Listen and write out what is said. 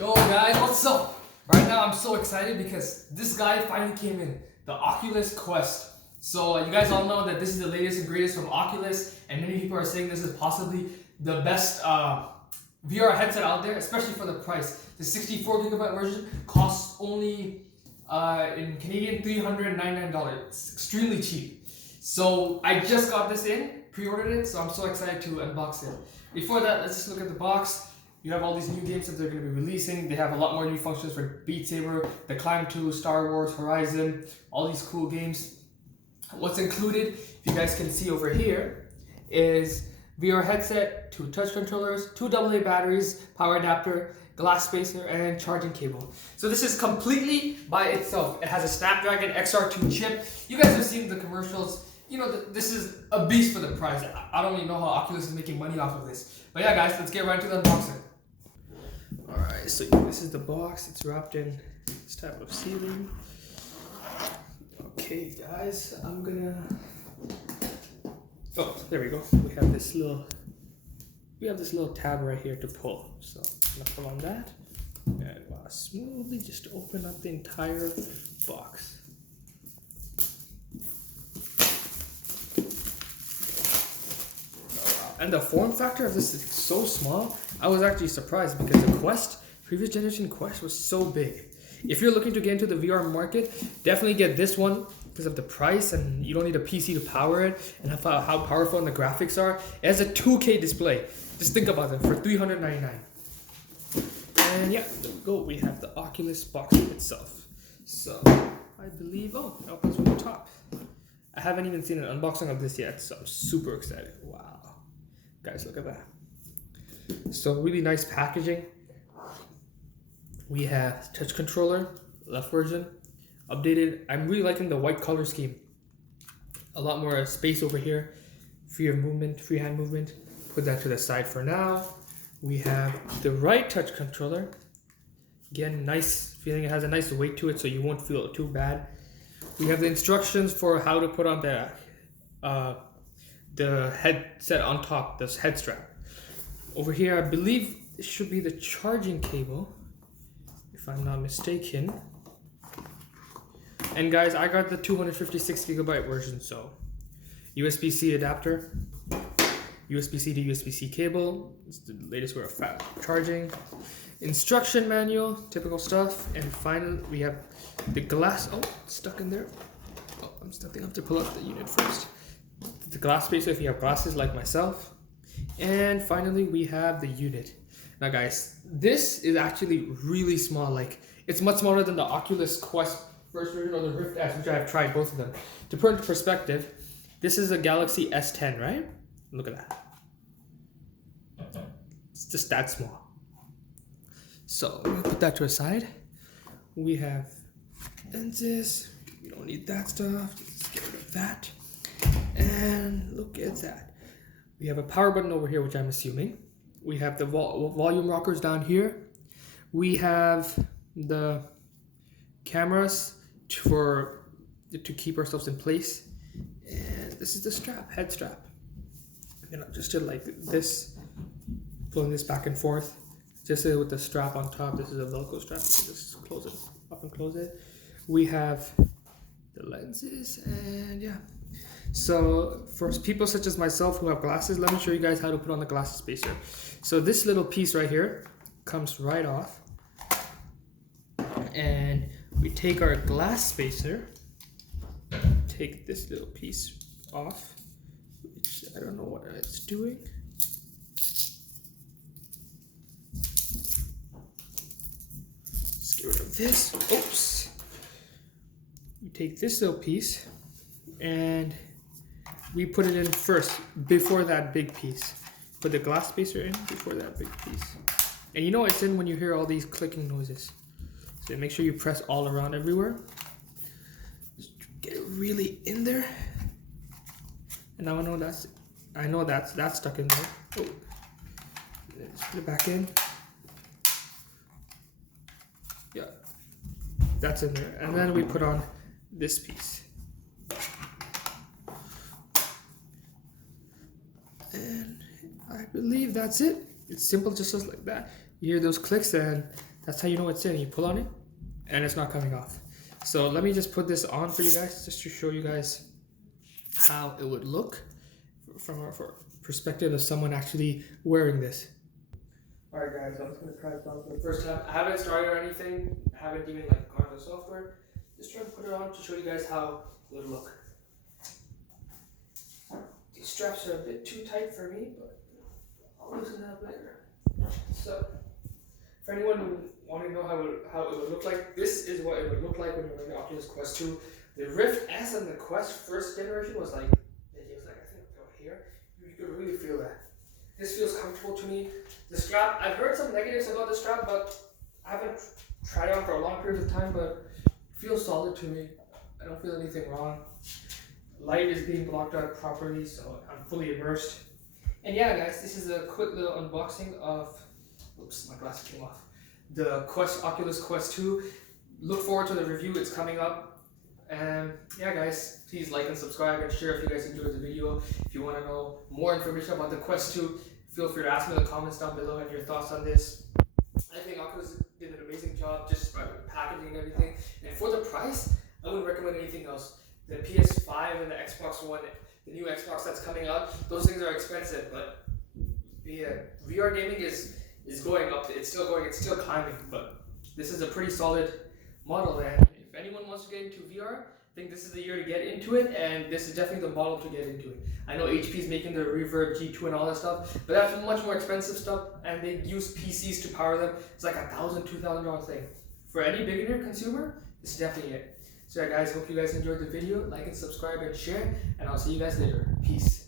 Yo guys, what's up? Right now I'm so excited because this guy finally came in, the Oculus Quest. So you guys all know that this is the latest and greatest from Oculus, and many people are saying this is possibly the best VR headset out there, especially for the price. The 64GB version costs only in Canadian $399. It's extremely cheap. So I just got this in, pre-ordered it, so I'm so excited to unbox it. Before that, let's just look at the box. You have all these new games that they're going to be releasing. They have a lot more new functions for Beat Saber, The Climb 2, Star Wars, Horizon, all these cool games. What's included, if you guys can see over here, is VR headset, 2 touch controllers, 2 AA batteries, power adapter, glass spacer, and charging cable. So this is completely by itself. It has a Snapdragon XR2 chip. You guys have seen the commercials. You know, this is a beast for the price. I don't even know how Oculus is making money off of this. But yeah, guys, let's get right into the unboxing. Alright, so this is the box. It's wrapped in this type of sealing. Okay, guys, I'm gonna... Oh, there we go. We have this little tab right here to pull. So I'm gonna pull on that and smoothly just open up the entire box. And the form factor of this is so small. I was actually surprised because the Quest, previous generation Quest, was so big. If you're looking to get into the VR market, definitely get this one because of the price, and you don't need a PC to power it, and how powerful the graphics are. It has a 2K display. Just think about it, for $399. And yeah, there we go. We have the Oculus box itself. So I believe, oh, it opens from the top. I haven't even seen an unboxing of this yet, so I'm super excited. Wow. Guys, look at that. So really nice packaging. We have touch controller, left version, updated. I'm really liking the white color scheme. A lot more space over here. Free hand movement. Put that to the side for now. We have the right touch controller. Again, nice feeling. It has a nice weight to it, so you won't feel too bad. We have the instructions for how to put on the headset on top, this head strap. Over here, I believe it should be the charging cable, if I'm not mistaken. And guys, I got the 256GB version, so USB-C adapter, USB-C to USB-C cable. It's the latest way of charging. Instruction manual, typical stuff. And finally, we have the glass. Oh, it's stuck in there. Oh, I'm stuck. I have to pull out the unit first. The glass spacer if you have glasses like myself. And finally, we have the unit. Now guys, this is actually really small. Like, it's much smaller than the Oculus Quest first version or the Rift S, which I have tried both of them. To put into perspective, this is a Galaxy S10, right? Look at that. It's just that small. So I'm gonna put that to a side. We have lenses. We don't need that stuff. Let's get rid of that. And look at that. We have a power button over here, which I'm assuming. We have the volume rockers down here. We have the cameras to keep ourselves in place. And this is the strap, head strap. I'm gonna just do like this, pulling this back and forth. Just with the strap on top. This is a Velcro strap. Just close it up and close it. We have the lenses, and yeah. So for people such as myself who have glasses, let me show you guys how to put on the glasses spacer. So this little piece right here comes right off, and we take our glass spacer, take this little piece off, which I don't know what it's doing. Let's get rid of this. Oops. We take this little piece and we put it in first before that big piece. Put the glass spacer in before that big piece. And you know it's in when you hear all these clicking noises. So make sure you press all around everywhere. Just get it really in there. And now I know that's stuck in there. Oh. Let's put it back in. Yeah. That's in there. And then we put on this piece. And I believe that's it. It's simple, just like that. You hear those clicks, and That's how you know it's in. You pull on it, and it's not coming off. So let me just put this on for you guys, just to show you guys how it would look from a perspective of someone actually wearing this. Alright guys, I'm just going to try this on for the first time. I haven't started or anything. I haven't even gone to the software. Just trying to put it on to show you guys how it would look. These straps are a bit too tight for me, but I'll loosen that later. So, for anyone who want to know how it would look like, this is what it would look like when you're wearing the Oculus Quest 2. The Rift S and the Quest first generation was like, I think about here. You could really feel that. This feels comfortable to me. The strap, I've heard some negatives about the strap, but I haven't tried it on for a long period of time, but it feels solid to me. I don't feel anything wrong. Light is being blocked out properly, so I'm fully immersed. And yeah guys, this is a quick little unboxing of, oops, my glasses came off. The Oculus Quest 2. Look forward to the review, it's coming up. And yeah guys, please like and subscribe and share if you guys enjoyed the video. If you want to know more information about the Quest 2, feel free to ask me in the comments down below and your thoughts on this. I think Oculus did an amazing job just by packaging and everything. And for the price, I wouldn't recommend anything else. The PS5 and the Xbox One, the new Xbox that's coming out, those things are expensive, but yeah, VR gaming is going up. It's still going, it's still climbing, but this is a pretty solid model, and if anyone wants to get into VR, I think this is the year to get into it, and this is definitely the model to get into it. I know HP is making the Reverb G2 and all that stuff, but that's much more expensive stuff, and they use PCs to power them. It's like $1,000, $2,000 thing. For any beginner consumer, this is definitely it. So yeah guys, hope you guys enjoyed the video. Like and subscribe and share, and I'll see you guys later. Peace.